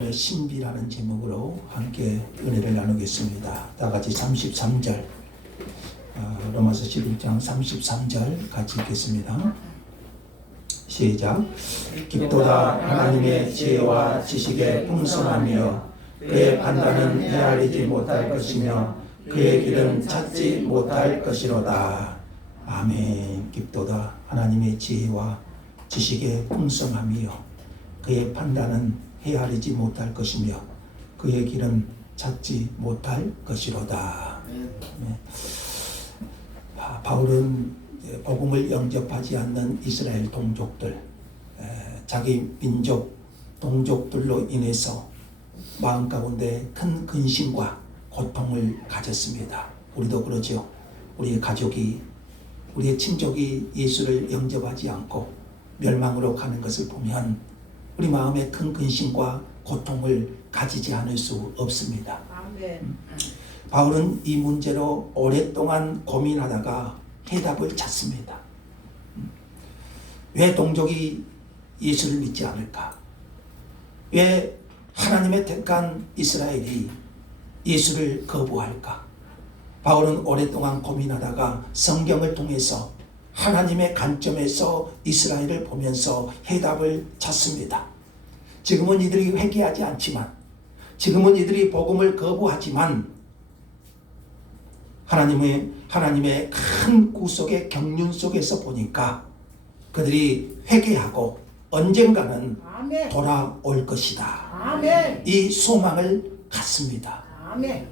신비라는 제목으로 함께 은혜를 나누겠습니다. 다 같이 33절 로마서 11장 33절 같이 읽겠습니다. 시작. 깊도다 하나님의 지혜와 지식의 풍성하며 그의 판단은 헤아리지 못할 것이며 그의 길은 찾지 못할 것이로다. 아멘. 깊도다 하나님의 지혜와 지식의 풍성하며 그의 판단은 헤아리지 못할 것이며 그의 길은 찾지 못할 것이로다. 네. 바울은 복음을 영접하지 않는 이스라엘 동족들, 자기 민족 동족들로 인해서 마음 가운데 큰 근심과 고통을 가졌습니다. 우리도 그러죠. 우리의 가족이, 우리의 친족이 예수를 영접하지 않고 멸망으로 가는 것을 보면 우리 마음에 큰 근심과 고통을 가지지 않을 수 없습니다. 아멘. 바울은 이 문제로 오랫동안 고민하다가 해답을 찾습니다. 왜 동족이 예수를 믿지 않을까? 왜 하나님의 택한 이스라엘이 예수를 거부할까? 바울은 오랫동안 고민하다가 성경을 통해서 하나님의 관점에서 이스라엘을 보면서 해답을 찾습니다. 지금은 이들이 회개하지 않지만, 지금은 이들이 복음을 거부하지만 하나님의 큰 구속의 경륜 속에서 보니까 그들이 회개하고 언젠가는 아멘. 돌아올 것이다. 아멘. 이 소망을 갖습니다. 아멘.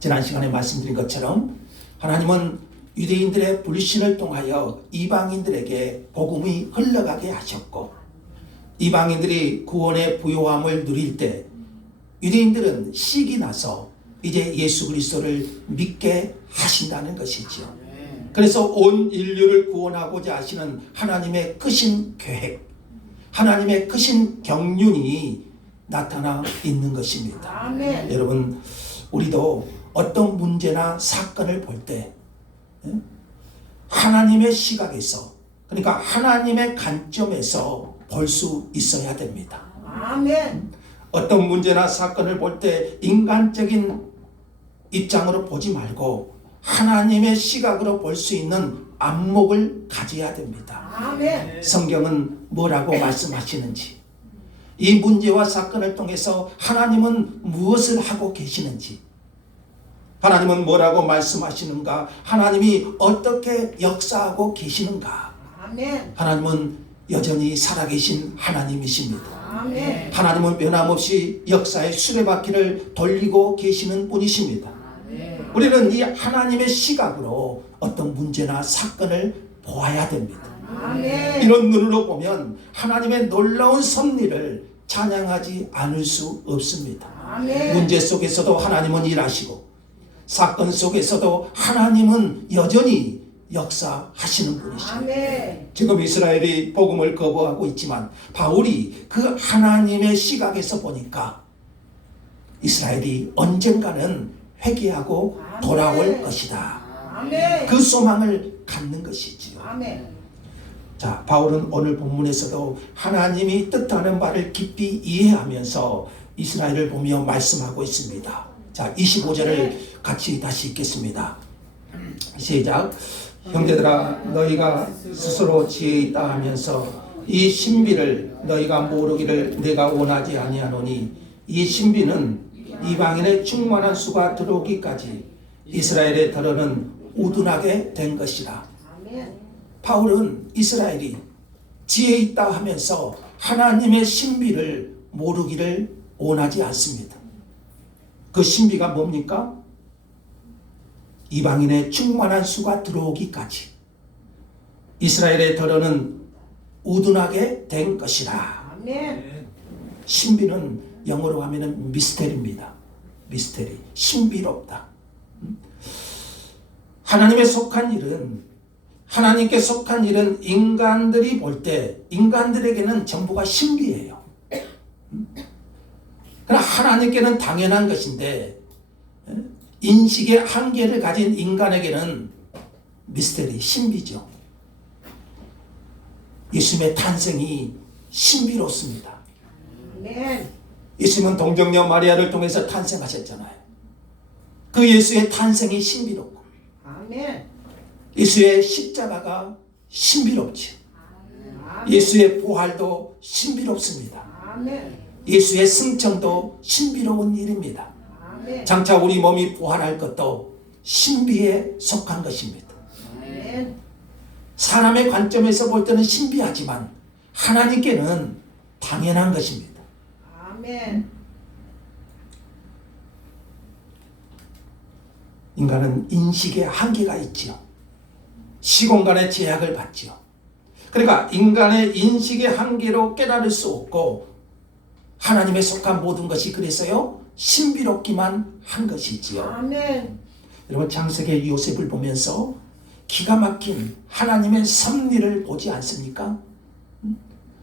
지난 시간에 말씀드린 것처럼 하나님은 유대인들의 불신을 통하여 이방인들에게 복음이 흘러가게 하셨고, 이방인들이 구원의 부요함을 누릴 때 유대인들은 식이 나서 이제 예수 그리스도를 믿게 하신다는 것이죠. 그래서 온 인류를 구원하고자 하시는 하나님의 크신 계획, 하나님의 크신 경륜이 나타나 있는 것입니다. 아멘. 여러분, 우리도 어떤 문제나 사건을 볼 때 하나님의 시각에서, 그러니까 하나님의 관점에서 볼 수 있어야 됩니다. 아멘. 어떤 문제나 사건을 볼 때 인간적인 입장으로 보지 말고 하나님의 시각으로 볼 수 있는 안목을 가져야 됩니다. 아멘. 성경은 뭐라고 말씀하시는지, 이 문제와 사건을 통해서 하나님은 무엇을 하고 계시는지, 하나님은 뭐라고 말씀하시는가, 하나님이 어떻게 역사하고 계시는가. 아멘. 하나님은 여전히 살아계신 하나님이십니다. 아멘. 하나님은 변함없이 역사의 수레바퀴를 돌리고 계시는 분이십니다. 아멘. 우리는 이 하나님의 시각으로 어떤 문제나 사건을 보아야 됩니다. 아멘. 이런 눈으로 보면 하나님의 놀라운 섭리를 찬양하지 않을 수 없습니다. 아멘. 문제 속에서도 하나님은 일하시고 사건 속에서도 하나님은 여전히 역사하시는 분이십니다. 아멘. 지금 이스라엘이 복음을 거부하고 있지만 바울이 그 하나님의 시각에서 보니까 이스라엘이 언젠가는 회개하고 아멘. 돌아올 것이다. 아멘. 그 소망을 갖는 것이지요. 아멘. 자, 바울은 오늘 본문에서도 하나님이 뜻하는 바를 깊이 이해하면서 이스라엘을 보며 말씀하고 있습니다. 자, 25절을 같이 다시 읽겠습니다. 시작. 형제들아, 너희가 스스로 지혜 있다 하면서 이 신비를 너희가 모르기를 내가 원하지 아니하노니, 이 신비는 이방인의 충만한 수가 들어오기까지 이스라엘의 덜어는 우둔하게 된 것이라. 바울은 이스라엘이 지혜 있다 하면서 하나님의 신비를 모르기를 원하지 않습니다. 그 신비가 뭡니까? 이방인의 충만한 수가 들어오기까지 이스라엘의 덜어는 우둔하게 된 것이라. 아멘. 신비는 영어로 하면은 미스테리입니다. 미스테리, 신비롭다. 하나님께 속한 일은 인간들이 볼 때 인간들에게는 전부가 신비예요. 그러나 하나님께는 당연한 것인데 인식의 한계를 가진 인간에게는 미스테리, 신비죠. 예수님의 탄생이 신비롭습니다. 아멘. 예수님은 동정녀 마리아를 통해서 탄생하셨잖아요. 그 예수의 탄생이 신비롭고 아멘. 예수의 십자가가 신비롭죠. 아멘. 예수의 부활도 신비롭습니다. 아멘. 예수의 승천도 신비로운 일입니다. 아멘. 장차 우리 몸이 부활할 것도 신비에 속한 것입니다. 아멘. 사람의 관점에서 볼 때는 신비하지만 하나님께는 당연한 것입니다. 아멘. 인간은 인식의 한계가 있지요. 시공간의 제약을 받지요. 그러니까 인간의 인식의 한계로 깨달을 수 없고 하나님에 속한 모든 것이 그래서요 신비롭기만 한 것이지요. 아멘. 여러분 창세기 요셉을 보면서 기가 막힌 하나님의 섭리를 보지 않습니까?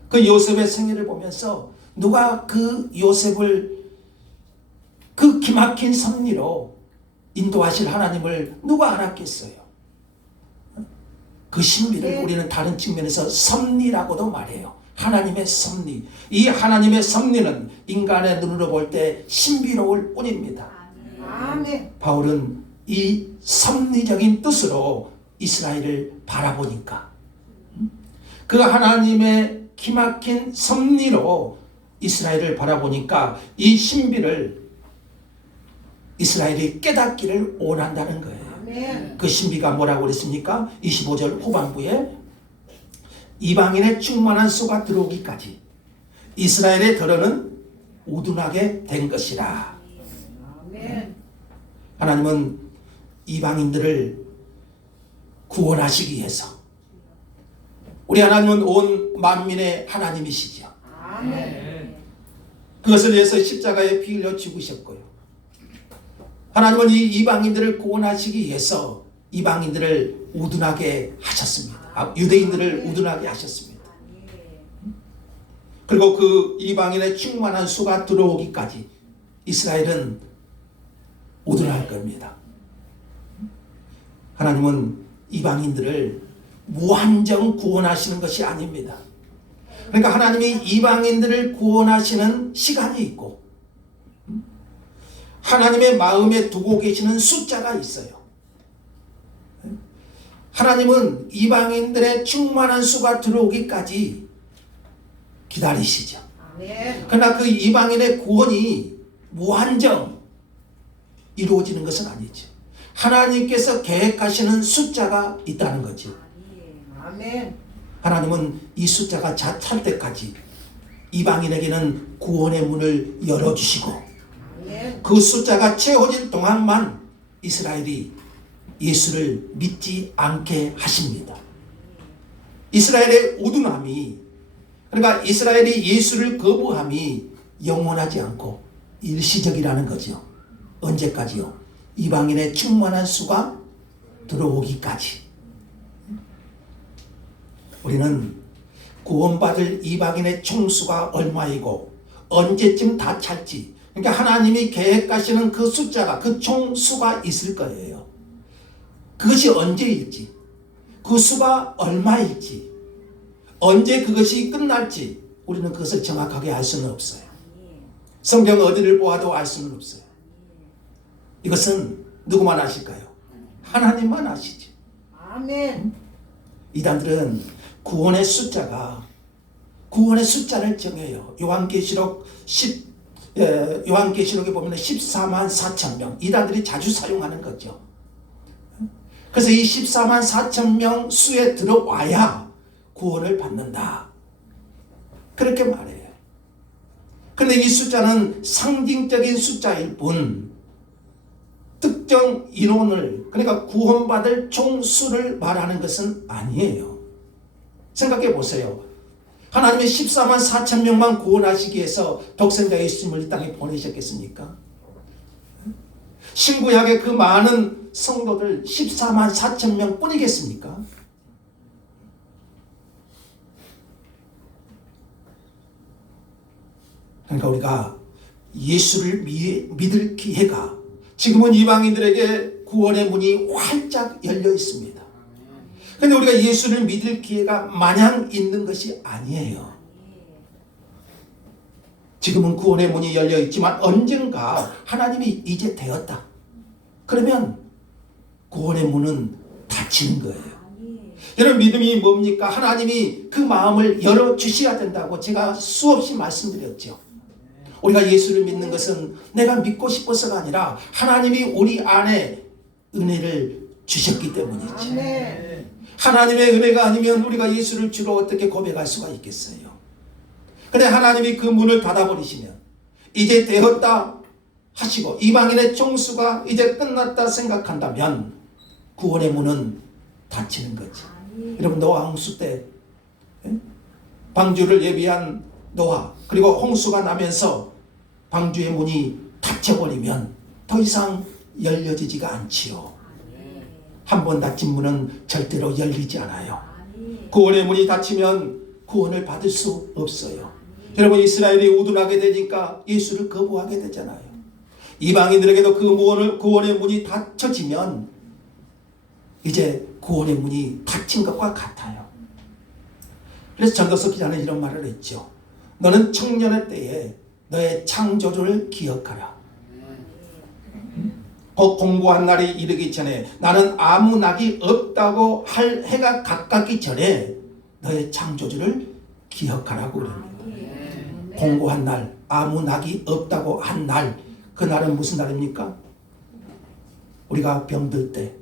그 요셉의 생애를 보면서 누가 그 요셉을 그 기막힌 섭리로 인도하실 하나님을 누가 알았겠어요? 그 신비를 우리는 다른 측면에서 섭리라고도 말해요. 하나님의 섭리. 이 하나님의 섭리는 인간의 눈으로 볼 때 신비로울 뿐입니다. 아멘. 바울은 이 섭리적인 뜻으로 이스라엘을 바라보니까 그 하나님의 기막힌 섭리로 이스라엘을 바라보니까 이 신비를 이스라엘이 깨닫기를 원한다는 거예요. 아멘. 그 신비가 뭐라고 그랬습니까? 25절 후반부에 이방인의 충만한 수가 들어오기까지 이스라엘의 덜어는 우둔하게 된 것이라. 아멘. 하나님은 이방인들을 구원하시기 위해서 우리 하나님은 온 만민의 하나님이시죠. 아멘. 그것을 위해서 십자가에 피 흘려 죽으셨고요. 하나님은 이 이방인들을 구원하시기 위해서 이방인들을 우둔하게 하셨습니다. 유대인들을 우둔하게 하셨습니다. 그리고 그 이방인의 충만한 수가 들어오기까지 이스라엘은 우둔할 겁니다. 하나님은 이방인들을 무한정 구원하시는 것이 아닙니다. 그러니까 하나님이 이방인들을 구원하시는 시간이 있고 하나님의 마음에 두고 계시는 숫자가 있어요. 하나님은 이방인들의 충만한 수가 들어오기까지 기다리시죠. 아멘. 그러나 그 이방인의 구원이 무한정 이루어지는 것은 아니죠. 하나님께서 계획하시는 숫자가 있다는 거죠. 아멘. 하나님은 이 숫자가 찼을 때까지 이방인에게는 구원의 문을 열어주시고 아멘. 그 숫자가 채워질 동안만 이스라엘이 예수를 믿지 않게 하십니다. 이스라엘의 우둔함이 그러니까 이스라엘이 예수를 거부함이 영원하지 않고 일시적이라는 거죠. 언제까지요? 이방인의 충만한 수가 들어오기까지. 우리는 구원받을 이방인의 총수가 얼마이고 언제쯤 다 찰지 그러니까 하나님이 계획하시는 그 숫자가 그 총수가 있을 거예요. 그것이 언제일지 그 수가 얼마일지 언제 그것이 끝날지 우리는 그것을 정확하게 알 수는 없어요. 성경 어디를 보아도 알 수는 없어요. 이것은 누구만 아실까요? 하나님만 아시죠. 아멘. 이단들은 구원의 숫자를 정해요. 요한계시록에 보면 14만 4천 명 이단들이 자주 사용하는 거죠. 그래서 이 14만 4천 명 수에 들어와야 구원을 받는다. 그렇게 말해요. 그런데 이 숫자는 상징적인 숫자일 뿐 특정 인원을 그러니까 구원받을 총수를 말하는 것은 아니에요. 생각해 보세요. 하나님이 14만 4천 명만 구원하시기 위해서 독생자 예수님을 이 땅에 보내셨겠습니까? 신구약의 그 많은 성도들 14만 4천 명 뿐이겠습니까? 그러니까 우리가 예수를 믿을 기회가 지금은 이방인들에게 구원의 문이 활짝 열려 있습니다. 그런데 우리가 예수를 믿을 기회가 마냥 있는 것이 아니에요. 지금은 구원의 문이 열려 있지만 언젠가 하나님이 이제 되었다. 그러면 구원의 문은 닫히는 거예요. 여러분 믿음이 뭡니까? 하나님이 그 마음을 열어주셔야 된다고 제가 수없이 말씀드렸죠. 우리가 예수를 믿는 것은 내가 믿고 싶어서가 아니라 하나님이 우리 안에 은혜를 주셨기 때문이죠. 아멘. 하나님의 은혜가 아니면 우리가 예수를 주로 어떻게 고백할 수가 있겠어요? 근데 하나님이 그 문을 닫아버리시면 이제 되었다 하시고 이방인의 총수가 이제 끝났다 생각한다면 구원의 문은 닫히는 거죠. 여러분 노아 홍수 때 방주를 예비한 노아 그리고 홍수가 나면서 방주의 문이 닫혀버리면 더 이상 열려지지가 않지요. 한 번 닫힌 문은 절대로 열리지 않아요. 구원의 문이 닫히면 구원을 받을 수 없어요. 여러분 이스라엘이 우둔하게 되니까 예수를 거부하게 되잖아요. 이방인들에게도 그 구원의 문이 닫혀지면 이제 구원의 문이 닫힌 것과 같아요. 그래서 전도서 기자는 이런 말을 했죠. 너는 청년의 때에 너의 창조주를 기억하라. 곧 공고한 날이 이르기 전에 나는 아무 낙이 없다고 할 해가 가깝기 전에 너의 창조주를 기억하라고 그럽니다. 공고한 날, 아무 낙이 없다고 한 날, 그 날은 무슨 날입니까? 우리가 병들 때,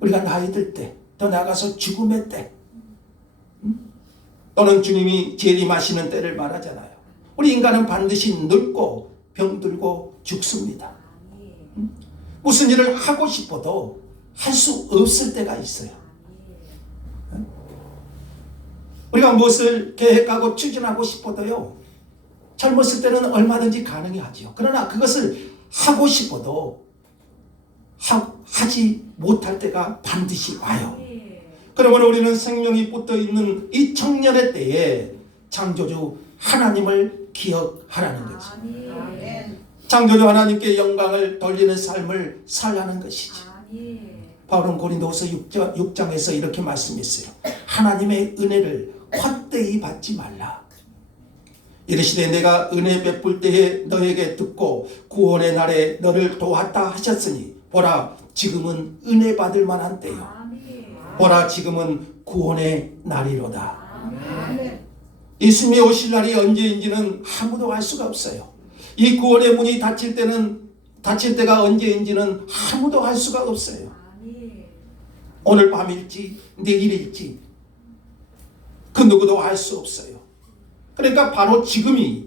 우리가 나이 들 때, 더 나아가서 죽음의 때, 또는 주님이 재림하시는 때를 말하잖아요. 우리 인간은 반드시 늙고 병들고 죽습니다. 무슨 일을 하고 싶어도 할 수 없을 때가 있어요. 우리가 무엇을 계획하고 추진하고 싶어도요, 젊었을 때는 얼마든지 가능하지요. 그러나 그것을 하고 싶어도 하지 못할 때가 반드시 와요. 그러므로 우리는 생명이 붙어 있는 이 청년의 때에 창조주 하나님을 기억하라는 거지. 아멘. 창조주 하나님께 영광을 돌리는 삶을 살라는 것이지. 바울은 고린도후서 6장에서 이렇게 말씀했어요. 하나님의 은혜를 헛되이 받지 말라. 이르시되 내가 은혜 베풀 때에 너에게 듣고 구원의 날에 너를 도왔다 하셨으니 보라 지금은 은혜 받을 만한 때요. 보라 지금은 구원의 날이로다. 아멘. 예수님이 오실 날이 언제인지는 아무도 알 수가 없어요. 이 구원의 문이 닫힐 때가 언제인지는 아무도 알 수가 없어요. 오늘 밤일지 내일일지 그 누구도 알 수 없어요. 그러니까 바로 지금이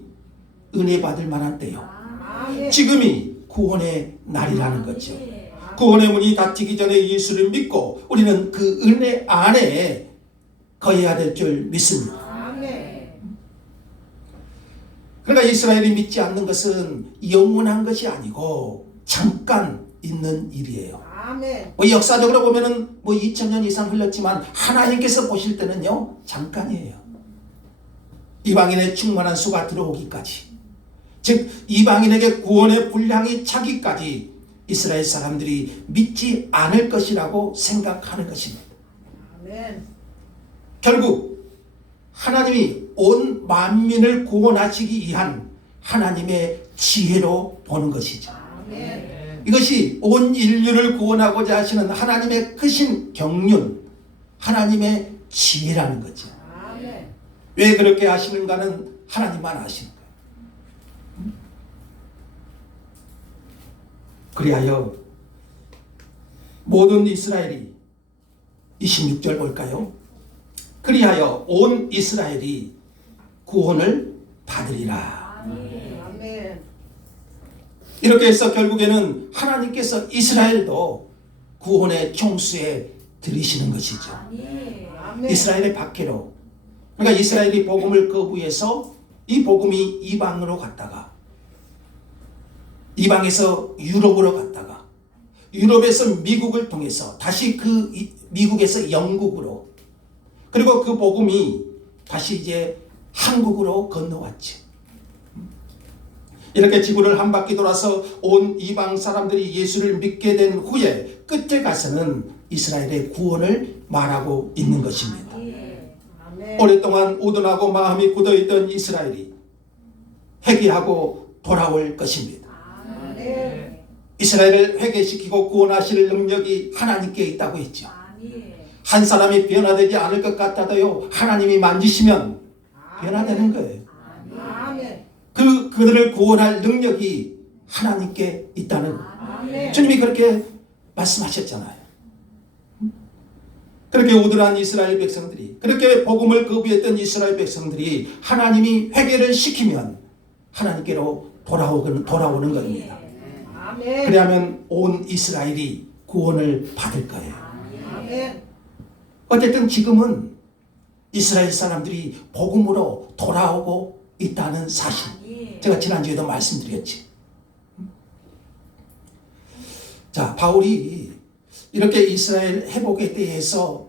은혜 받을 만한 때요. 아멘. 지금이 구원의 날이라는 거죠. 구원의 문이 닫히기 전에 예수를 믿고 우리는 그 은혜 안에 거해야 될 줄 믿습니다. 아멘. 그러니까 이스라엘이 믿지 않는 것은 영원한 것이 아니고 잠깐 있는 일이에요. 아멘. 역사적으로 보면은 2000년 이상 흘렀지만 하나님께서 보실 때는요 잠깐이에요. 이방인의 충만한 수가 들어오기까지, 즉 이방인에게 구원의 분량이 차기까지 이스라엘 사람들이 믿지 않을 것이라고 생각하는 것입니다. 아멘. 결국 하나님이 온 만민을 구원하시기 위한 하나님의 지혜로 보는 것이죠. 아멘. 이것이 온 인류를 구원하고자 하시는 하나님의 크신 경륜, 하나님의 지혜라는 거죠. 아멘. 왜 그렇게 하시는가는 하나님만 아시는 거예요. 그리하여 모든 이스라엘이 26절 볼까요? 그리하여 온 이스라엘이 구원을 받으리라. 아멘. 이렇게 해서 결국에는 하나님께서 이스라엘도 구원의 총수에 들이시는 것이죠. 아멘. 이스라엘의 박해로, 그러니까 이스라엘이 복음을 거부해서 이 복음이 이방으로 갔다가 이방에서 유럽으로 갔다가 유럽에서 미국을 통해서 다시 그 미국에서 영국으로, 그리고 그 복음이 다시 이제 한국으로 건너왔죠. 이렇게 지구를 한 바퀴 돌아서 온 이방 사람들이 예수를 믿게 된 후에 끝에 가서는 이스라엘의 구원을 말하고 있는 것입니다. 아멘. 오랫동안 우둔하고 마음이 굳어있던 이스라엘이 회개하고 돌아올 것입니다. 아멘. 이스라엘을 회개시키고 구원하실 능력이 하나님께 있다고 했죠. 아멘. 한 사람이 변화되지 않을 것 같아도요, 하나님이 만지시면 변화되는 거예요. 아멘. 그들을 구원할 능력이 하나님께 있다는 거예요. 아멘. 주님이 그렇게 말씀하셨잖아요. 그렇게 우둔한 이스라엘 백성들이, 그렇게 복음을 거부했던 이스라엘 백성들이 하나님이 회개를 시키면 하나님께로 돌아오는 겁니다. 아멘. 그래야만 온 이스라엘이 구원을 받을 거예요. 아멘. 어쨌든 지금은 이스라엘 사람들이 복음으로 돌아오고 있다는 사실, 제가 지난주에도 말씀드렸지. 자, 바울이 이렇게 이스라엘 회복에 대해서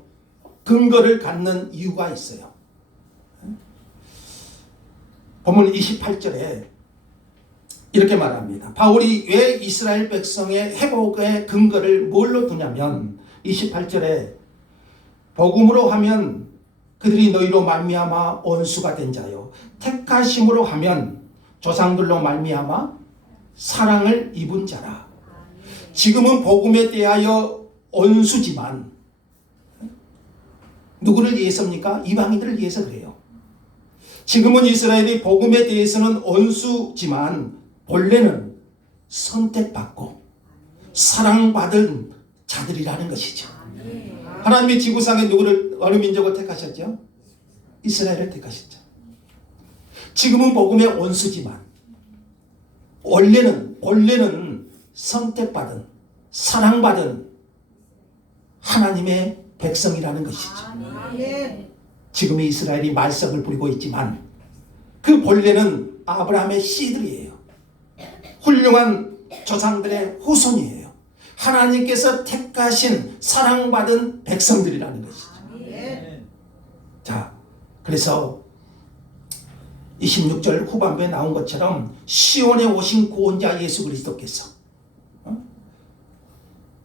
근거를 갖는 이유가 있어요. 본문 28절에 이렇게 말합니다. 바울이 왜 이스라엘 백성의 회복의 근거를 뭘로 두냐면 28절에 복음으로 하면 그들이 너희로 말미암아 온수가 된 자요, 택하심으로 하면 조상들로 말미암아 사랑을 입은 자라. 지금은 복음에 대하여 온수지만 누구를 위해서입니까? 이방인들을 위해서 그래요. 지금은 이스라엘이 복음에 대해서는 온수지만 본래는 선택받고 사랑받은 자들이라는 것이죠. 하나님이 지구상에 누구를, 어느 민족을 택하셨죠? 이스라엘을 택하셨죠. 지금은 복음의 온수지만 본래는 선택받은, 사랑받은 하나님의 백성이라는 것이죠. 아멘. 지금 이스라엘이 말썽을 부리고 있지만 그 본래는 아브라함의 씨들이에요. 훌륭한 조상들의 후손이에요. 하나님께서 택하신 사랑받은 백성들이라는 것이죠. 아멘. 자, 그래서 26절 후반부에 나온 것처럼 시온에 오신 구원자 예수 그리스도께서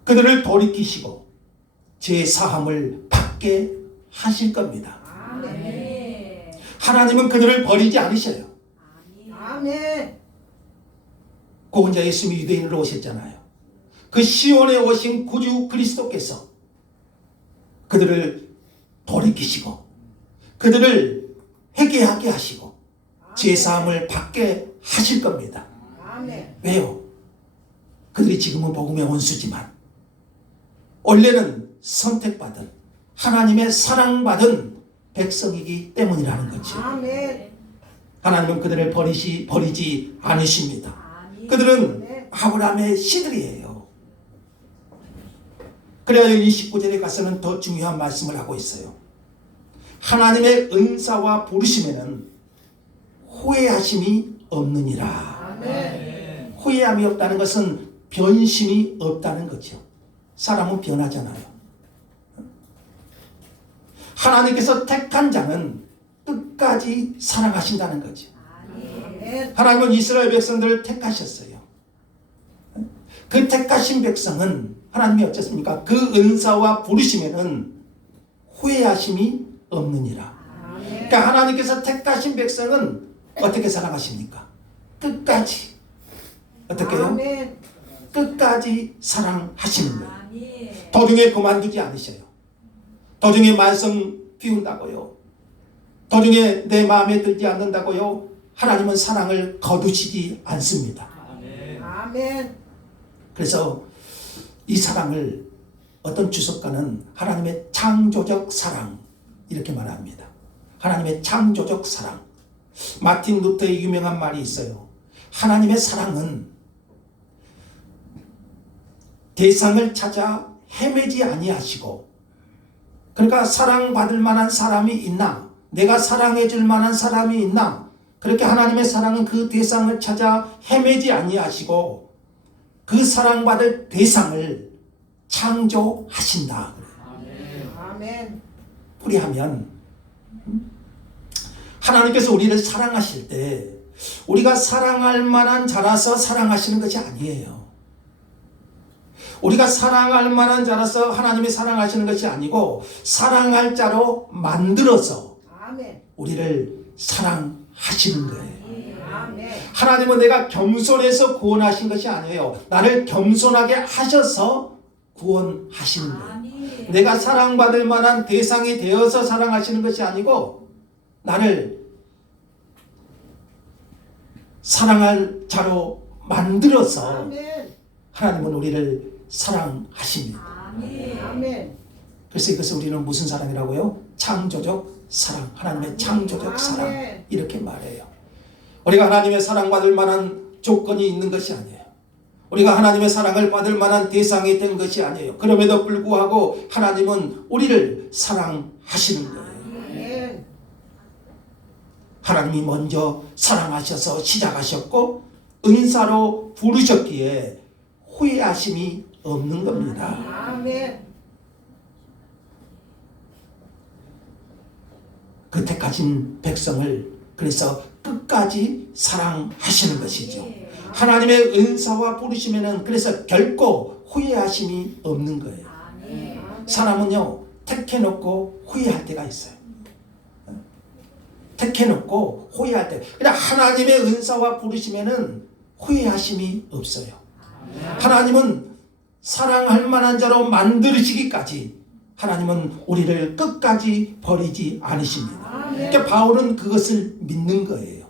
그들을 돌이키시고 제 사함을 받게 하실 겁니다. 아멘. 하나님은 그들을 버리지 않으셔요. 아멘. 구원자 예수님이 유대인으로 오셨잖아요. 그 시온에 오신 구주 그리스도께서 그들을 돌이키시고 그들을 회개하게 하시고 제사함을 받게 하실 겁니다. 아멘. 왜요? 그들이 지금은 복음의 원수지만 원래는 선택받은 하나님의 사랑받은 백성이기 때문이라는 거죠. 아멘. 하나님은 그들을 버리지 않으십니다. 그들은 아브라함의 씨들이에요. 그래야 29절에 가서는 더 중요한 말씀을 하고 있어요. 하나님의 은사와 부르심에는 후회하심이 없느니라. 아멘. 후회함이 없다는 것은 변심이 없다는 거죠. 사람은 변하잖아요. 하나님께서 택한 자는 끝까지 사랑하신다는 거죠. 아멘. 하나님은 이스라엘 백성들을 택하셨어요. 그 택하신 백성은 하나님이 어쩌습니까? 그 은사와 부르심에는 후회하심이 없느니라. 그러니까 하나님께서 택하신 백성은 어떻게 사랑하십니까? 끝까지. 어떻게요? 아멘. 끝까지 사랑하시는 거예요. 도중에 그만두지 않으셔요. 도중에 말썽 피운다고요. 도중에 내 마음에 들지 않는다고요. 하나님은 사랑을 거두시지 않습니다. 아멘. 그래서 이 사랑을 어떤 주석가는 하나님의 창조적 사랑 이렇게 말합니다. 하나님의 창조적 사랑. 마틴 루터의 유명한 말이 있어요. 하나님의 사랑은 대상을 찾아 헤매지 아니하시고, 그러니까 사랑받을 만한 사람이 있나, 내가 사랑해 줄 만한 사람이 있나, 그렇게 하나님의 사랑은 그 대상을 찾아 헤매지 아니하시고 그 사랑받을 대상을 창조하신다. 아멘. 우리하면 하나님께서 우리를 사랑하실 때 우리가 사랑할 만한 자라서 사랑하시는 것이 아니에요. 우리가 사랑할 만한 자라서 하나님이 사랑하시는 것이 아니고 사랑할 자로 만들어서 아멘. 우리를 사랑하시는 거예요. 아멘. 하나님은 내가 겸손해서 구원하신 것이 아니에요. 나를 겸손하게 하셔서 구원하시는 거예요. 아멘. 내가 사랑받을 만한 대상이 되어서 사랑하시는 것이 아니고 나를 사랑할 자로 만들어서 아멘. 하나님은 우리를 사랑하십니다. 아멘. 아멘. 그래서 이것을 우리는 무슨 사랑이라고요? 창조적 사랑, 하나님의 창조적 사랑, 아멘. 이렇게 말해요. 우리가 하나님의 사랑받을 만한 조건이 있는 것이 아니에요. 우리가 하나님의 사랑을 받을 만한 대상이 된 것이 아니에요. 그럼에도 불구하고 하나님은 우리를 사랑하시는 거예요. 아멘. 하나님이 먼저 사랑하셔서 시작하셨고 은사로 부르셨기에 후회하심이 없는 겁니다. 아멘. 그 택하신 백성을 그래서 끝까지 사랑하시는 것이죠. 하나님의 은사와 부르시면은 그래서 결코 후회하심이 없는 거예요. 아멘. 사람은요 택해놓고 후회할 때가 있어요. 택해놓고 후회할 때. 그냥 하나님의 은사와 부르시면은 후회하심이 없어요. 하나님은 사랑할 만한 자로 만드시기까지 하나님은 우리를 끝까지 버리지 않으십니다. 그러니까 바울은 그것을 믿는 거예요.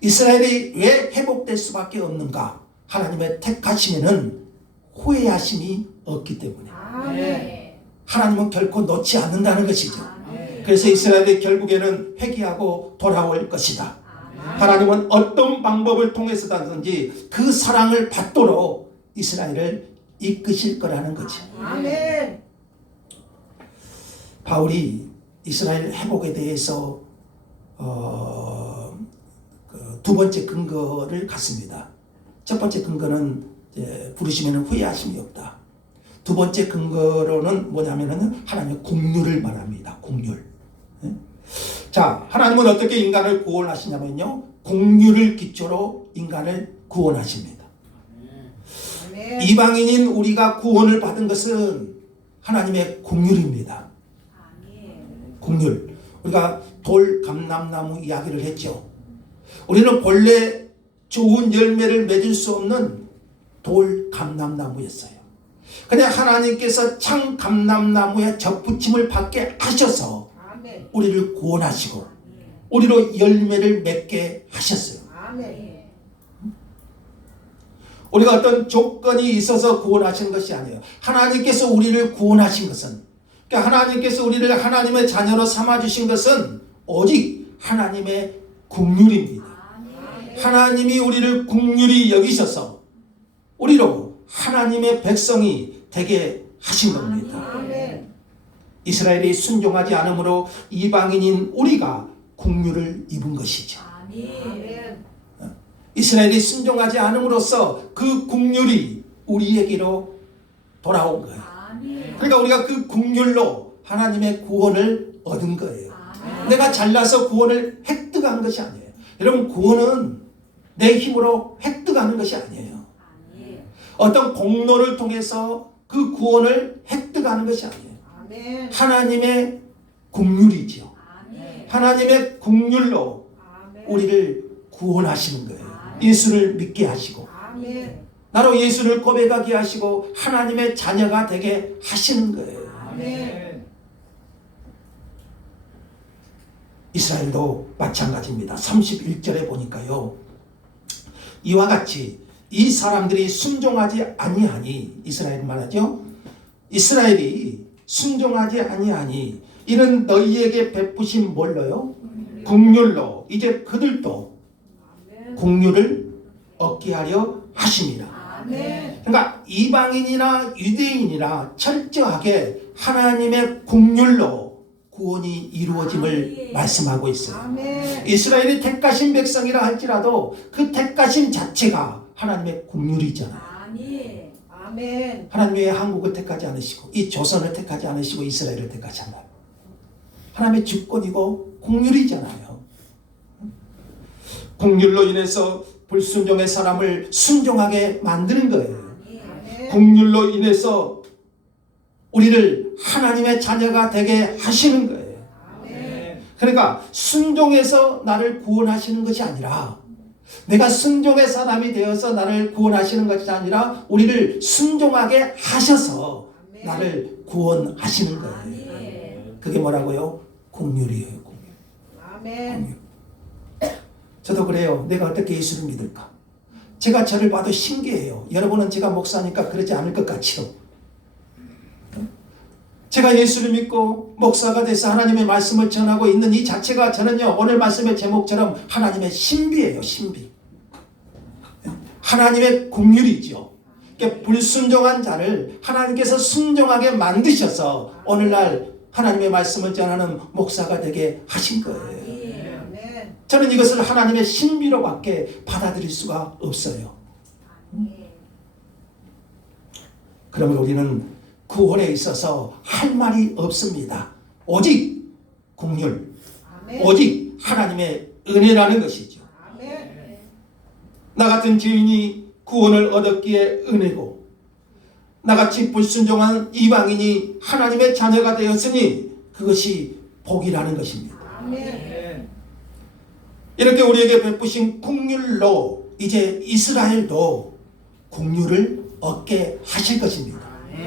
이스라엘이 왜 회복될 수밖에 없는가? 하나님의 택하시면은 후회하심이 없기 때문에 아멘. 하나님은 결코 놓지 않는다는 것이죠. 아멘. 그래서 이스라엘이 결국에는 회개하고 돌아올 것이다. 하나님은 어떤 방법을 통해서든지 그 사랑을 받도록 이스라엘을 이끄실 거라는 거죠. 아멘. 바울이 이스라엘 회복에 대해서 두 번째 근거를 갖습니다. 첫 번째 근거는 부르시면 후회하심이 없다. 두 번째 근거로는 뭐냐면은 하나님의 긍휼을 말합니다. 긍휼. 자, 하나님은 어떻게 인간을 구원하시냐면요, 긍휼을 기초로 인간을 구원하십니다. 아멘. 이방인인 우리가 구원을 받은 것은 하나님의 긍휼입니다. 아멘. 긍휼. 우리가 돌 감람나무 이야기를 했죠. 우리는 본래 좋은 열매를 맺을 수 없는 돌 감람나무였어요. 그냥 하나님께서 참 감람나무에 접붙임을 받게 하셔서 아멘. 우리를 구원하시고 우리로 열매를 맺게 하셨어요. 아멘. 우리가 어떤 조건이 있어서 구원하신 것이 아니에요. 하나님께서 우리를 구원하신 것은, 그러니까 하나님께서 우리를 하나님의 자녀로 삼아주신 것은 오직 하나님의 긍휼입니다. 아멘. 하나님이 우리를 긍휼히 여기셔서 우리로 하나님의 백성이 되게 하신 겁니다. 아멘. 이스라엘이 순종하지 않으므로 이방인인 우리가 긍휼을 입은 것이죠. 아멘. 아멘. 이스라엘이 순종하지 않음으로써 그 긍휼이 우리에게로 돌아온 거예요. 아멘. 그러니까 우리가 그 긍휼로 하나님의 구원을 얻은 거예요. 아멘. 내가 잘나서 구원을 획득한 것이 아니에요. 여러분, 구원은 내 힘으로 획득하는 것이 아니에요. 아멘. 어떤 공로를 통해서 그 구원을 획득하는 것이 아니에요. 아멘. 하나님의 긍휼이죠. 아멘. 하나님의 긍휼로 아멘. 우리를 구원하시는 거예요. 예수를 믿게 하시고 아멘. 나로 예수를 고백하게 하시고 하나님의 자녀가 되게 하시는 거예요. 아멘. 이스라엘도 마찬가지입니다. 31절에 보니까요, 이와 같이 이 사람들이 순종하지 아니하니, 이스라엘 말하죠. 이스라엘이 순종하지 아니하니 이는 너희에게 베푸신 뭘로요? 긍휼로 이제 그들도 긍휼을 얻게 하려 하심이라. 아멘. 그러니까 이방인이나 유대인이나 철저하게 하나님의 긍휼로 구원이 이루어짐을 말씀하고 있어요. 아멘. 이스라엘이 택하신 백성이라 할지라도 그 택하심 자체가 하나님의 긍휼이잖아요. 아멘. 아멘. 하나님 왜 한국을 택하지 않으시고 이 조선을 택하지 않으시고 이스라엘을 택하셨나요? 하나님의 주권이고 긍휼이잖아요. 긍휼로 인해서 불순종의 사람을 순종하게 만드는 거예요. 아멘. 긍휼로 인해서 우리를 하나님의 자녀가 되게 하시는 거예요. 아멘. 그러니까 순종해서 나를 구원하시는 것이 아니라 내가 순종의 사람이 되어서 나를 구원하시는 것이 아니라 우리를 순종하게 하셔서 나를 구원하시는 거예요. 아멘. 그게 뭐라고요? 긍휼이에요. 긍휼. 아멘. 저도 그래요. 내가 어떻게 예수를 믿을까? 제가 저를 봐도 신기해요. 여러분은 제가 목사니까 그러지 않을 것 같죠? 제가 예수를 믿고 목사가 돼서 하나님의 말씀을 전하고 있는 이 자체가 저는요, 오늘 말씀의 제목처럼 하나님의 신비예요. 신비. 하나님의 긍휼이죠. 그러니까 불순종한 자를 하나님께서 순종하게 만드셔서 오늘날 하나님의 말씀을 전하는 목사가 되게 하신 거예요. 아멘. 저는 이것을 하나님의 신비로밖에 받아들일 수가 없어요. 그러면 우리는 구원에 있어서 할 말이 없습니다. 오직 긍휼, 아멘. 오직 하나님의 은혜라는 것이죠. 아멘. 나 같은 죄인이 구원을 얻었기에 은혜고, 나같이 불순종한 이방인이 하나님의 자녀가 되었으니 그것이 복이라는 것입니다. 아멘. 이렇게 우리에게 베푸신 긍휼로 이제 이스라엘도 긍휼을 얻게 하실 것입니다.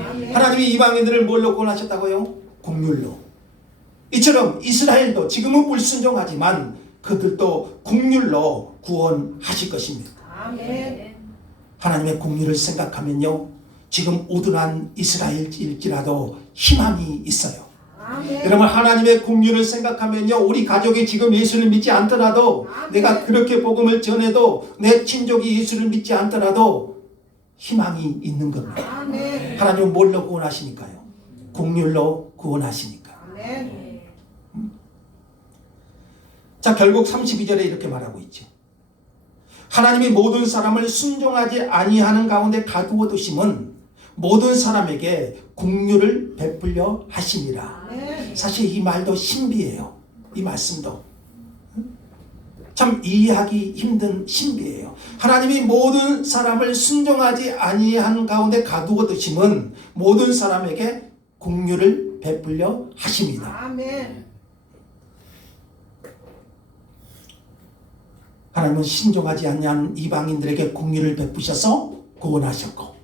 아멘. 하나님이 이방인들을 뭘로 구원하셨다고요? 긍휼로. 이처럼 이스라엘도 지금은 불순종하지만 그들도 긍휼로 구원하실 것입니다. 아멘. 하나님의 긍휼을 생각하면요, 지금 우둔한 이스라엘일지라도 희망이 있어요. 아멘. 여러분, 하나님의 긍휼을 생각하면요, 우리 가족이 지금 예수를 믿지 않더라도, 내가 그렇게 복음을 전해도 내 친족이 예수를 믿지 않더라도 희망이 있는 겁니다. 아멘. 하나님은 뭘로 구원하시니까요? 긍휼로 구원하시니까. 아멘. 자, 결국 32절에 이렇게 말하고 있죠. 하나님이 모든 사람을 순종하지 아니하는 가운데 가두어 두심은 모든 사람에게 긍휼을 베풀려 하심이라. 아멘. 사실 이 말도 신비해요. 이 말씀도 참 이해하기 힘든 신비예요. 하나님이 모든 사람을 순종하지 아니한 가운데 가두어 두심은 모든 사람에게 긍휼을 베풀려 하심이다. 아멘. 하나님은 신종하지 않는 이방인들에게 긍휼을 베푸셔서 구원하셨고,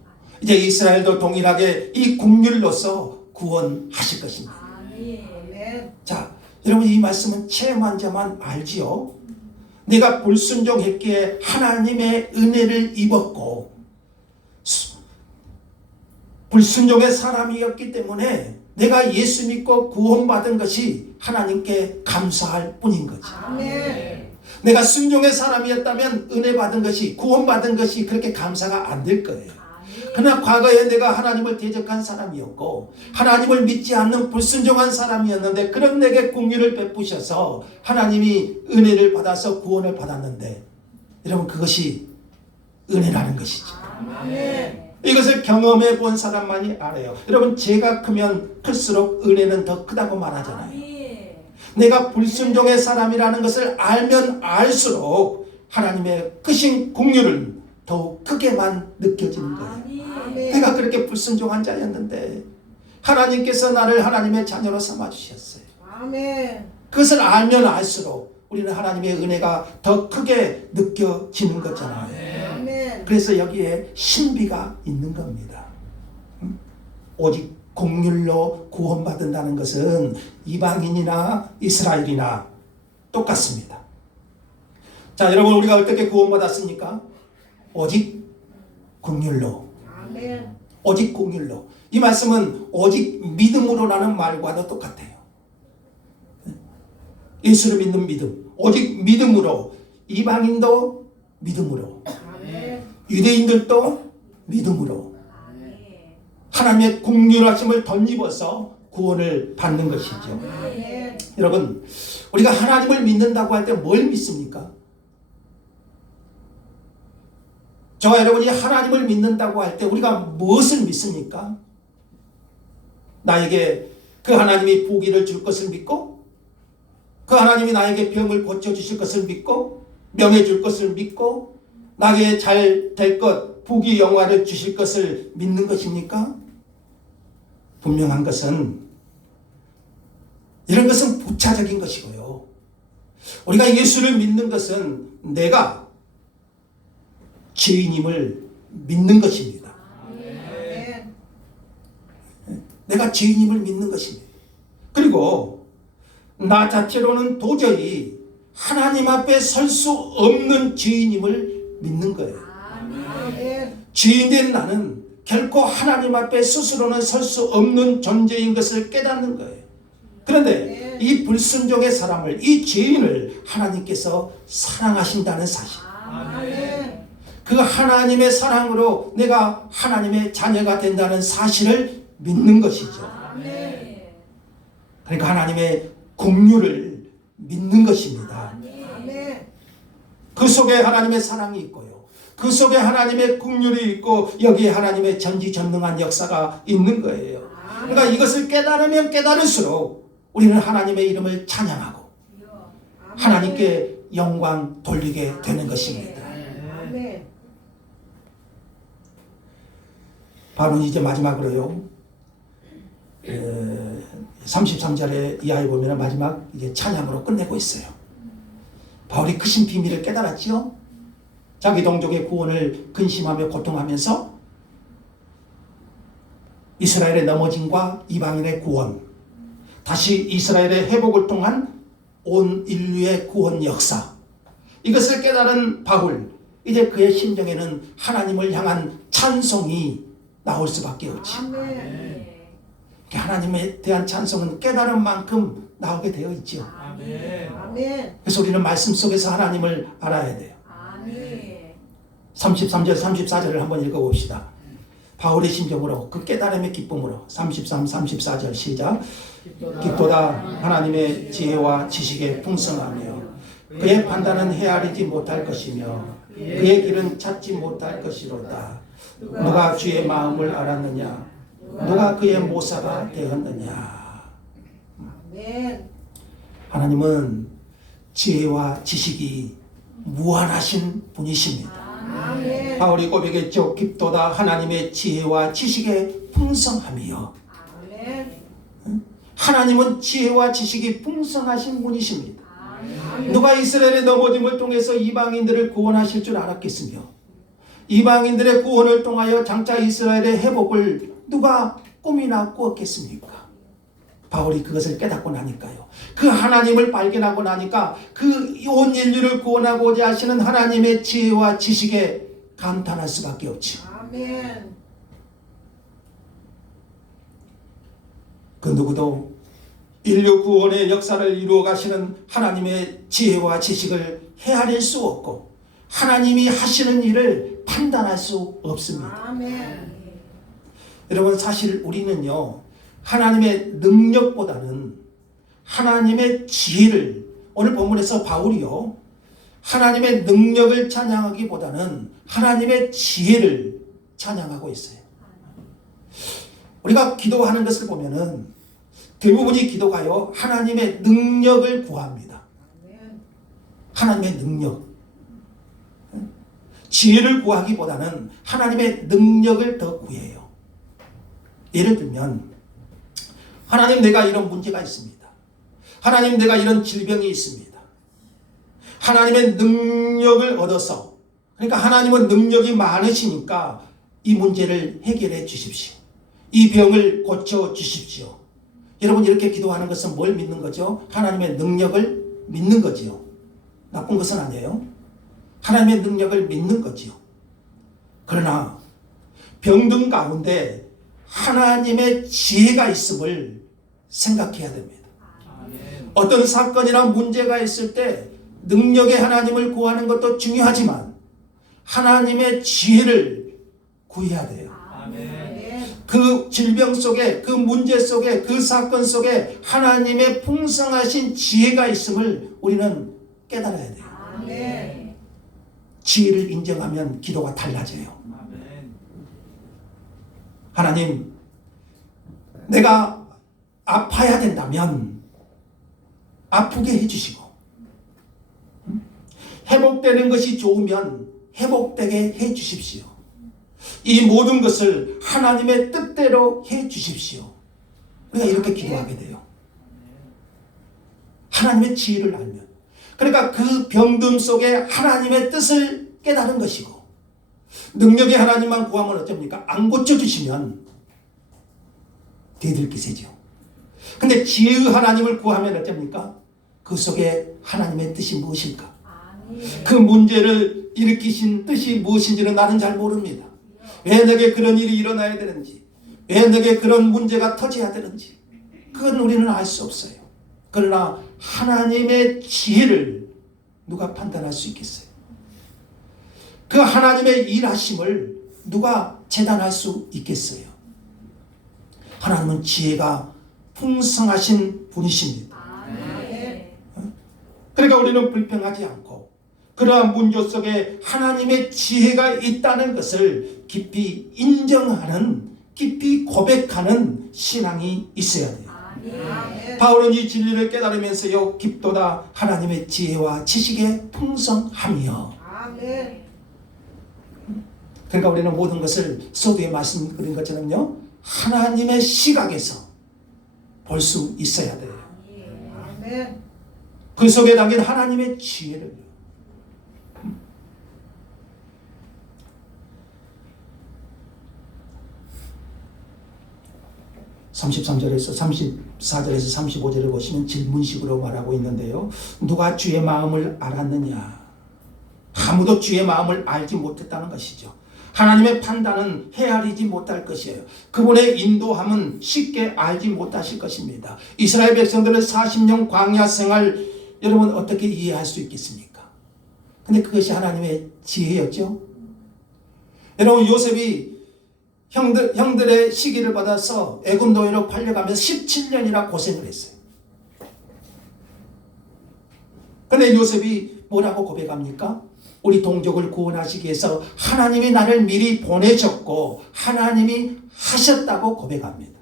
이제 이스라엘도 동일하게 이 긍휼로서 구원하실 것입니다. 아멘. 자, 여러분, 이 말씀은 체험한 자만 알지요. 내가 불순종했기에 하나님의 은혜를 입었고 불순종의 사람이었기 때문에 내가 예수 믿고 구원받은 것이 하나님께 감사할 뿐인 거지. 아멘. 내가 순종의 사람이었다면 은혜 받은 것이, 구원받은 것이 그렇게 감사가 안 될 거예요. 그러나 과거에 내가 하나님을 대적한 사람이었고 하나님을 믿지 않는 불순종한 사람이었는데 그런 내게 긍휼을 베푸셔서 하나님이 은혜를 받아서 구원을 받았는데, 여러분, 그것이 은혜라는 것이죠. 아멘. 이것을 경험해 본 사람만이 알아요. 여러분, 죄가 크면 클수록 은혜는 더 크다고 말하잖아요. 내가 불순종의 사람이라는 것을 알면 알수록 하나님의 크신 긍휼은 더욱 크게만 느껴지는 거예요. 아멘. 내가 그렇게 불순종한 자였는데 하나님께서 나를 하나님의 자녀로 삼아주셨어요. 아멘. 그것을 알면 알수록 우리는 하나님의 은혜가 더 크게 느껴지는 거잖아요. 아멘. 그래서 여기에 신비가 있는 겁니다. 오직 긍휼로 구원받는다는 것은 이방인이나 이스라엘이나 똑같습니다. 자, 여러분, 우리가 어떻게 구원받았습니까? 오직 긍휼로. 아멘. 오직 긍휼로. 이 말씀은 오직 믿음으로라는 말과도 똑같아요. 예수를 믿는 믿음, 오직 믿음으로. 이방인도 믿음으로, 아멘. 유대인들도 믿음으로 하나님의 긍휼하심을 덧입어서 구원을 받는 것이죠. 아멘. 여러분, 우리가 하나님을 믿는다고 할 때 뭘 믿습니까? 저와 여러분이 하나님을 믿는다고 할 때 우리가 무엇을 믿습니까? 나에게 그 하나님이 복을 줄 것을 믿고, 그 하나님이 나에게 병을 고쳐주실 것을 믿고, 명예 줄 것을 믿고, 나에게 잘 될 것, 복이 영화를 주실 것을 믿는 것입니까? 분명한 것은, 이런 것은 부차적인 것이고요. 우리가 예수를 믿는 것은 내가 죄인임을 믿는 것입니다. 아멘. 내가 죄인임을 믿는 것입니다. 그리고 나 자체로는 도저히 하나님 앞에 설 수 없는 죄인임을 믿는 거예요. 아멘. 죄인된 나는 결코 하나님 앞에 스스로는 설 수 없는 존재인 것을 깨닫는 거예요. 그런데 이 불순종의 사람을, 이 죄인을 하나님께서 사랑하신다는 사실, 아멘. 그 하나님의 사랑으로 내가 하나님의 자녀가 된다는 사실을 믿는 것이죠. 아멘. 그러니까 하나님의 긍휼을 믿는 것입니다. 아멘. 그 속에 하나님의 사랑이 있고요. 그 속에 하나님의 긍휼이 있고 여기에 하나님의 전지전능한 역사가 있는 거예요. 그러니까 이것을 깨달으면 깨달을수록 우리는 하나님의 이름을 찬양하고 하나님께 영광 돌리게 되는 것입니다. 아멘. 바로 이제 마지막으로요. 33절에 이하에 보면 마지막 이제 찬양으로 끝내고 있어요. 바울이 크신 비밀을 깨달았지요. 자기 동족의 구원을 근심하며 고통하면서 이스라엘의 넘어짐과 이방인의 구원, 다시 이스라엘의 회복을 통한 온 인류의 구원 역사, 이것을 깨달은 바울, 이제 그의 심정에는 하나님을 향한 찬송이 나올 수밖에 없지. 아멘. 하나님에 대한 찬송은 깨달은 만큼 나오게 되어 있죠. 아멘. 그래서 우리는 말씀 속에서 하나님을 알아야 돼요. 아멘. 33절, 34절을 한번 읽어봅시다. 바울의 심정으로 그 깨달음의 기쁨으로 33, 34절 시작. 기쁘다 하나님의 지혜와 지식에 풍성하며 그의 판단은 헤아리지 못할 것이며 그의 길은 찾지 못할 것이로다. 누가 주의 마음을 알았느냐? 누가 그의 모사가 되었느냐? 아멘. 하나님은 지혜와 지식이 무한하신 분이십니다. 아멘. 바울이 고백했죠. 깊도다 하나님의 지혜와 지식의 풍성함이요. 아멘. 하나님은 지혜와 지식이 풍성하신 분이십니다. 아멘. 누가 이스라엘의 넘어짐을 통해서 이방인들을 구원하실 줄 알았겠으며 이방인들의 구원을 통하여 장차 이스라엘의 회복을 누가 꿈이나 꾸었겠습니까? 바울이 그것을 깨닫고 나니까요. 그 하나님을 발견하고 나니까 그 온 인류를 구원하고자 하시는 하나님의 지혜와 지식에 감탄할 수밖에 없지. 아멘. 그 누구도 인류 구원의 역사를 이루어 가시는 하나님의 지혜와 지식을 헤아릴 수 없고 하나님이 하시는 일을 판단할 수 없습니다. 아멘. 여러분 사실 우리는요 하나님의 능력보다는 하나님의 지혜를 오늘 본문에서 바울이요 하나님의 능력을 찬양하기보다는 하나님의 지혜를 찬양하고 있어요. 우리가 기도하는 것을 보면은 대부분이 기도가요 하나님의 능력을 구합니다. 하나님의 능력, 지혜를 구하기보다는 하나님의 능력을 더 구해요. 예를 들면 하나님 내가 이런 문제가 있습니다. 하나님 내가 이런 질병이 있습니다. 하나님의 능력을 얻어서 그러니까 하나님은 능력이 많으시니까 이 문제를 해결해 주십시오. 이 병을 고쳐 주십시오. 여러분 이렇게 기도하는 것은 뭘 믿는 거죠? 하나님의 능력을 믿는 거지요. 나쁜 것은 아니에요. 하나님의 능력을 믿는 거지요. 그러나 병든 가운데 하나님의 지혜가 있음을 생각해야 됩니다. 어떤 사건이나 문제가 있을 때 능력의 하나님을 구하는 것도 중요하지만 하나님의 지혜를 구해야 돼요. 그 질병 속에 그 문제 속에 그 사건 속에 하나님의 풍성하신 지혜가 있음을 우리는 깨달아야 돼요. 아멘. 지혜를 인정하면 기도가 달라져요. 하나님 내가 아파야 된다면 아프게 해주시고 회복되는 것이 좋으면 회복되게 해주십시오. 이 모든 것을 하나님의 뜻대로 해주십시오. 우리가 이렇게 기도하게 돼요. 하나님의 지혜를 알면 그러니까 그 병듦 속에 하나님의 뜻을 깨달은 것이고 능력의 하나님만 구하면 어쩝니까? 안 고쳐주시면 대들기세죠. 근데 지혜의 하나님을 구하면 어쩝니까? 그 속에 하나님의 뜻이 무엇일까? 아멘. 그 문제를 일으키신 뜻이 무엇인지는 나는 잘 모릅니다. 왜 내게 그런 일이 일어나야 되는지, 왜 내게 그런 문제가 터져야 되는지, 그건 우리는 알 수 없어요. 그러나 하나님의 지혜를 누가 판단할 수 있겠어요? 그 하나님의 일하심을 누가 재단할 수 있겠어요? 하나님은 지혜가 풍성하신 분이십니다. 아멘. 그러니까 우리는 불평하지 않고 그러한 문제 속에 하나님의 지혜가 있다는 것을 깊이 인정하는, 깊이 고백하는 신앙이 있어야 돼요. 아멘. 바울은 이 진리를 깨달으면서요, 깊도다 하나님의 지혜와 지식의 풍성함이요. 아멘. 그러니까 우리는 모든 것을 서두에 말씀드린 것처럼요, 하나님의 시각에서 볼 수 있어야 돼요. 아멘. 그 속에 담긴 하나님의 지혜를. 33절에서 34절에서 35절을 보시면 질문식으로 말하고 있는데요. 누가 주의 마음을 알았느냐? 아무도 주의 마음을 알지 못했다는 것이죠. 하나님의 판단은 헤아리지 못할 것이에요. 그분의 인도함은 쉽게 알지 못하실 것입니다. 이스라엘 백성들은 40년 광야 생활, 여러분 어떻게 이해할 수 있겠습니까? 근데 그것이 하나님의 지혜였죠. 여러분 요셉이 형들의 시기를 받아서 애굽 노예로 팔려가면서 17년이나 고생을 했어요. 근데 요셉이 뭐라고 고백합니까? 우리 동족을 구원하시기 위해서 하나님이 나를 미리 보내셨고 하나님이 하셨다고 고백합니다.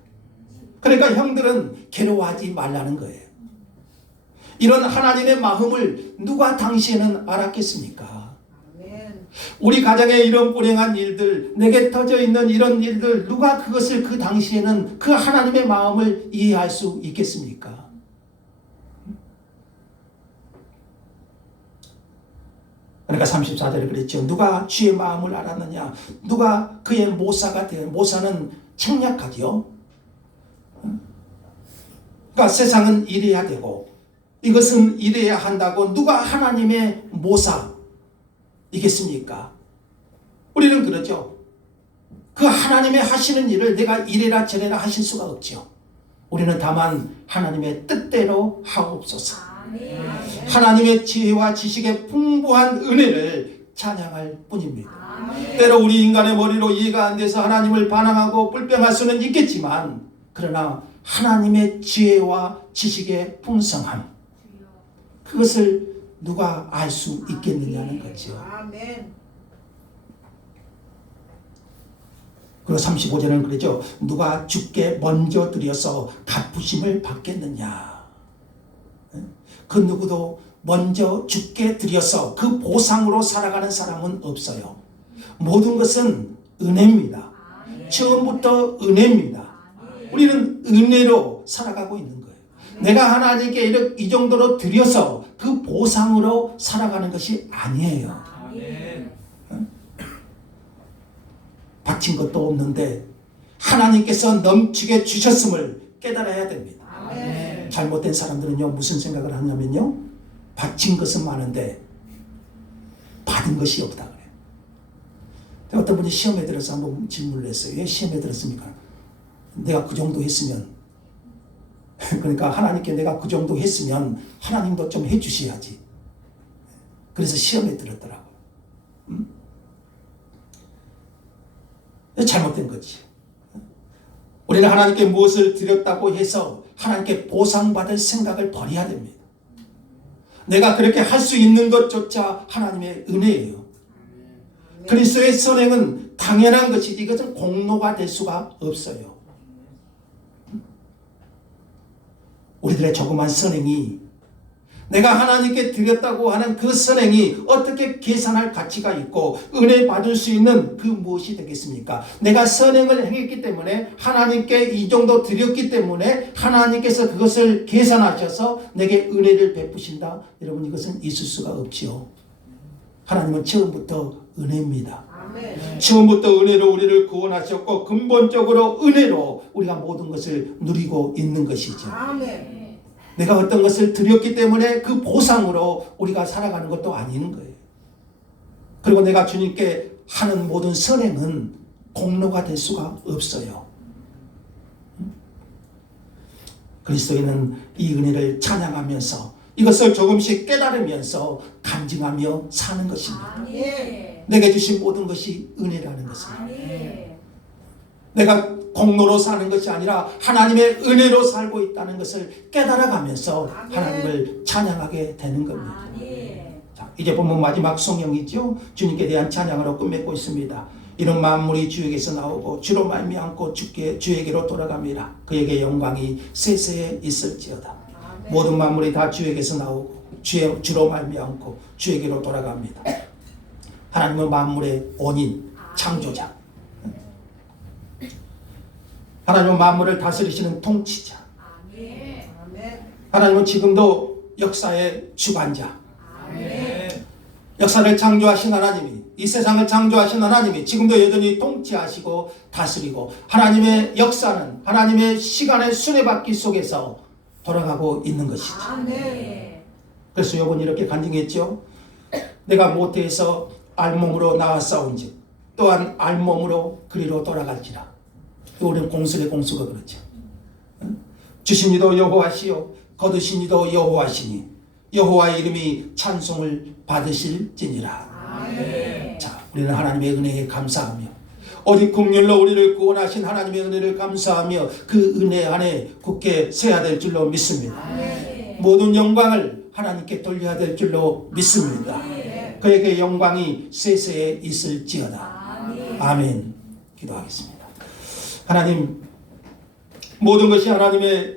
그러니까 형들은 괴로워하지 말라는 거예요. 이런 하나님의 마음을 누가 당시에는 알았겠습니까? 아멘. 우리 가정에 이런 불행한 일들, 내게 터져 있는 이런 일들, 누가 그것을 그 당시에는 그 하나님의 마음을 이해할 수 있겠습니까? 그러니까 34절에 그랬죠. 누가 주의 마음을 알았느냐? 누가 그의 모사가 되어, 모사는 책략하지요. 그러니까 세상은 이래야 되고 이것은 이래야 한다고 누가 하나님의 모사이겠습니까? 우리는 그러죠. 그 하나님의 하시는 일을 내가 이래라 저래라 하실 수가 없죠. 우리는 다만 하나님의 뜻대로 하옵소서. 아멘. 하나님의 지혜와 지식의 풍부한 은혜를 찬양할 뿐입니다. 아멘. 때로 우리 인간의 머리로 이해가 안 돼서 하나님을 반항하고 불평할 수는 있겠지만, 그러나 하나님의 지혜와 지식의 풍성함, 그것을 누가 알 수 있겠느냐는 거죠. 아멘. 그리고 35절은 그러죠. 누가 주께 먼저 드려서 갚으심을 받겠느냐. 그 누구도 먼저 주께 드려서 그 보상으로 살아가는 사람은 없어요. 모든 것은 은혜입니다. 처음부터 은혜입니다. 우리는 은혜로 살아가고 있는 거예요. 내가 하나님께 이 정도로 드려서 그 보상으로 살아가는 것이 아니에요. 바친 것도 없는데 하나님께서 넘치게 주셨음을 깨달아야 됩니다. 아멘. 잘못된 사람들은요, 무슨 생각을 하냐면요, 바친 것은 많은데 받은 것이 없다 그래요. 어떤 분이 시험에 들어서 한번 질문을 했어요. 왜 시험에 들었습니까? 내가 그 정도 했으면, 그러니까 하나님께 내가 그 정도 했으면 하나님도 좀 해주셔야지. 그래서 시험에 들었더라고요. 잘못된 거지. 우리는 하나님께 무엇을 드렸다고 해서 하나님께 보상받을 생각을 버려야 됩니다. 내가 그렇게 할 수 있는 것조차 하나님의 은혜예요. 그리스도의 선행은 당연한 것이지 이것은 공로가 될 수가 없어요. 우리들의 조그만 선행이, 내가 하나님께 드렸다고 하는 그 선행이 어떻게 계산할 가치가 있고 은혜 받을 수 있는 그 무엇이 되겠습니까? 내가 선행을 행했기 때문에, 하나님께 이 정도 드렸기 때문에 하나님께서 그것을 계산하셔서 내게 은혜를 베푸신다? 여러분, 이것은 있을 수가 없지요. 하나님은 처음부터 은혜입니다. 아멘. 처음부터 은혜로 우리를 구원하셨고 근본적으로 은혜로 우리가 모든 것을 누리고 있는 것이죠. 아멘. 내가 어떤 것을 드렸기 때문에 그 보상으로 우리가 살아가는 것도 아닌 거예요. 그리고 내가 주님께 하는 모든 선행은 공로가 될 수가 없어요. 그리스도인은 이 은혜를 찬양하면서 이것을 조금씩 깨달으면서 간증하며 사는 것입니다. 아멘. 내게 주신 모든 것이 은혜라는 것을. 아멘. 내가 공로로 사는 것이 아니라 하나님의 은혜로 살고 있다는 것을 깨달아가면서 아멘. 하나님을 찬양하게 되는 겁니다. 아멘. 자, 이제 보면 마지막 성경이죠. 주님께 대한 찬양으로 끝맺고 있습니다. 이런 만물이 주에게서 나오고 주로 말미암고 주에게로 돌아갑니다. 그에게 영광이 세세에 있을지어다. 아멘. 모든 만물이 다 주에게서 나오고 주로 말미암고 주에게로 돌아갑니다. 하나님은 만물의 원인, 창조자. 하나님은 만물을 다스리시는 통치자. 아멘. 아멘. 하나님은 지금도 역사의 주관자. 아멘. 역사를 창조하신 하나님이, 이 세상을 창조하신 하나님이 지금도 여전히 통치하시고 다스리고 하나님의 역사는 하나님의 시간의 수레바퀴 속에서 돌아가고 있는 것이죠. 아멘. 그래서 요번 이렇게 간증했죠. 내가 모태에서 알몸으로 나왔사온즉 또한 알몸으로 그리로 돌아갈지라. 우리는 공술의 공수가 그렇죠. 주신 이도 여호와시요 거두신 이도 여호와시니 여호와의 이름이 찬송을 받으실지니라. 아멘. 자, 우리는 하나님의 은혜에 감사하며 어디 긍휼로 우리를 구원하신 하나님의 은혜를 감사하며 그 은혜 안에 굳게 서야 될 줄로 믿습니다. 아멘. 모든 영광을 하나님께 돌려야 될 줄로 믿습니다. 아멘. 그에게 영광이 세세에 있을지어다. 아멘. 아멘. 기도하겠습니다. 하나님, 모든 것이 하나님의